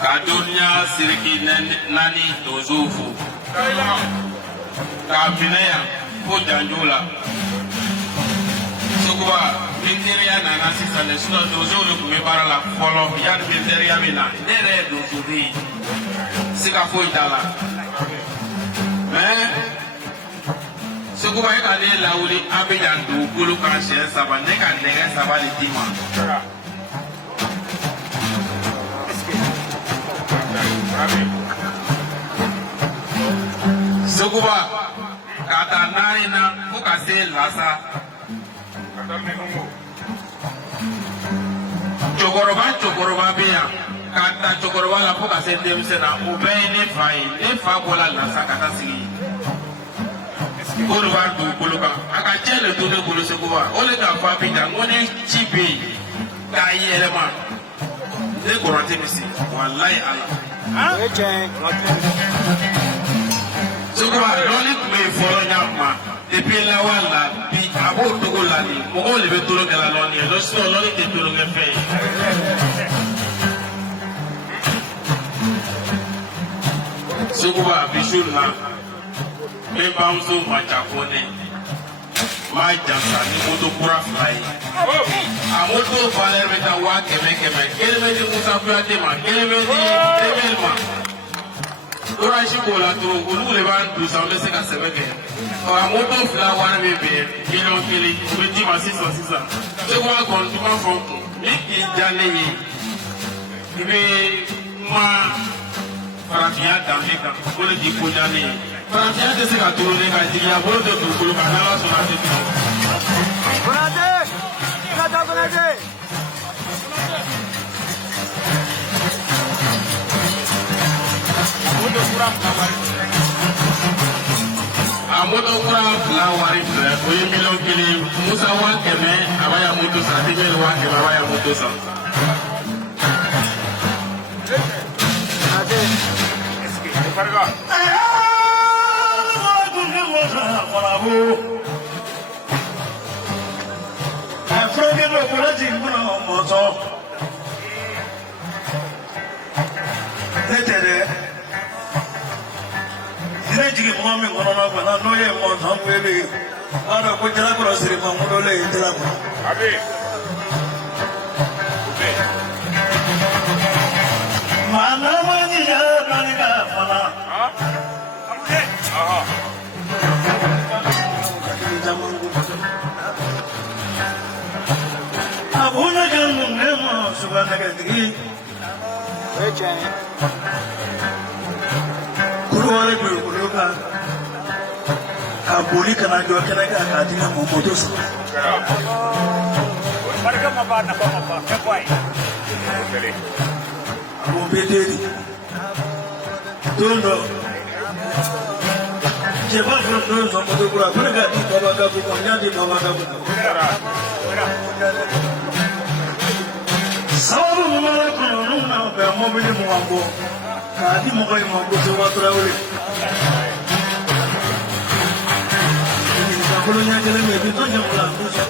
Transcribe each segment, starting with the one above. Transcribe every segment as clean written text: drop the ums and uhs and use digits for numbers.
Kadunya siriki nani dozufu Kabineya Pojanjula Sukuba Binteria nana sisane sino dozulu kumibara la follow Yan Binteria mina Nere dozubi Sika Poitala Sukuba eka ne lauli abijan du Gulu kanshe saba Neka nege saba li tima Sukuba kata nari na fuka se lasa Chokoroba beya kata chokoroba la fuka se demse na ube ne fa bola lasa kata sigi Kuruba du kuluka aka chele du ne kulu sukuba ole ka fa pita ngone chipe ka yelema ne korante misi wallahi ala Sukuba loli kume folo nyama depuis la wala bi abo togo lani mo le be tolo kala loni lo so loli te tolo ke fe Sukuba bishulna me bamso machakone ma jansa ni moto pura fly amoto valer beta wa keme kelme ni musa kuate ma kelme ni temelma Orashi kola to olu le ban du sa me se ka sebeke o amoto fla wana bebe million kili beti ma 600 se wa kon tu ma from mi ki jane ni ibe ma farafia damne ka ko le di ko jane farafia de se ka to le ka di ya bolo de to ko ka na la so na te Bonade Amoto kura la wari fle oye million kili Musa wa keme abaya moto sa tibel wa keme abaya moto sa Ade eski farga dunne moza farabu afroge do kula jimbuno moto Netere Jigi Muhammad Corona Bana Noye Montam Baby. Ana Kujala Grocery Mamule Telam. Abi. Mana mani ya manika mana. Amke. Aha. Abuna jamu nemo subhana kadri. Eche. Kuruwale kuruka. Kabuli kana jua kana kadina momotos. Mereka apa? Kapai. Abu bederi. Tundo. pas faire de son côté pour la regarder Baba Gabou, on a dit Baba Gabou. Ça va vous montrer que nous n'avons pas mobile Mouambo. Car dit mon frère Mouambo, c'est votre travail. La colonie a gagné, mais tout le monde a tout ça.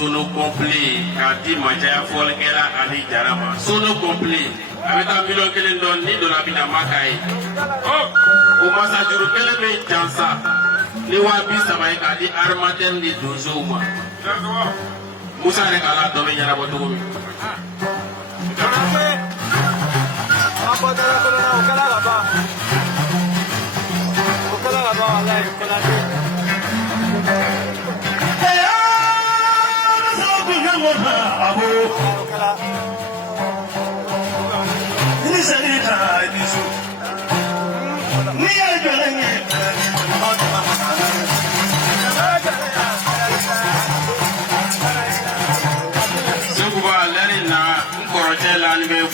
Sono complet, Kati Majaya Folkela Ali Jarama. Sono complet. Avec un million qui est donné de la Bina Makai. Oh, au Masajuru Kelebe Jansa. Les Wabi Samaï Kadi Armatem de Dozouma. Moussa Rekala Domi Yarabotoumi.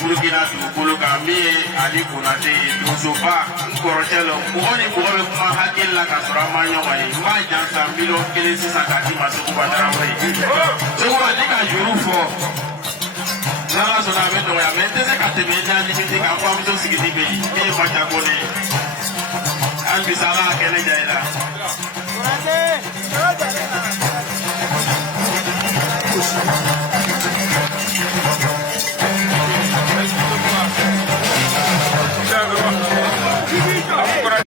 Burkina Faso Gambie Ali Konate Dozoba Korotelo Mugoni Mugabe kuma hakil la kasura manyo wali ma jansa milo kele sisa kati masuku badara wali so wa dika juru fo nala so na beto ya metese kateme na limiti ka kwa mzo sigidi be e bacha kone an bisala kele jaila